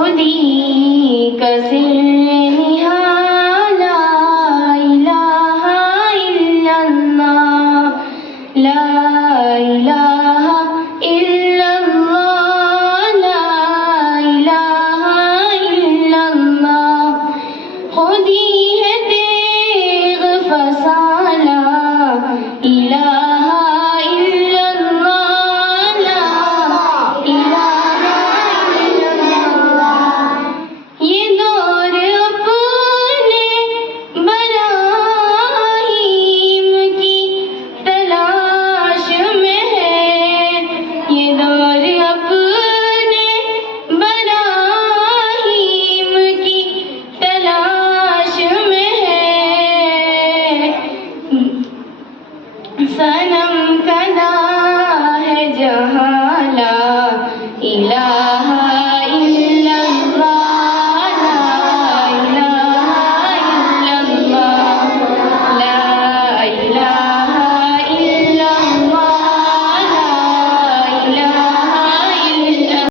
خودی کا لا الہ الا اللہ، لا الہ الا اللہ، لا الہ الا اللہ، خودی ہے تیغ فسالہ الہ الا اللہ، لا الہ الا اللہ۔ یہ دور اپنے براہیم کی تلاش میں ہے، یہ دور اپنے براہیم کی تلاش میں ہے، صنم کدا ہے جہاں لا الہ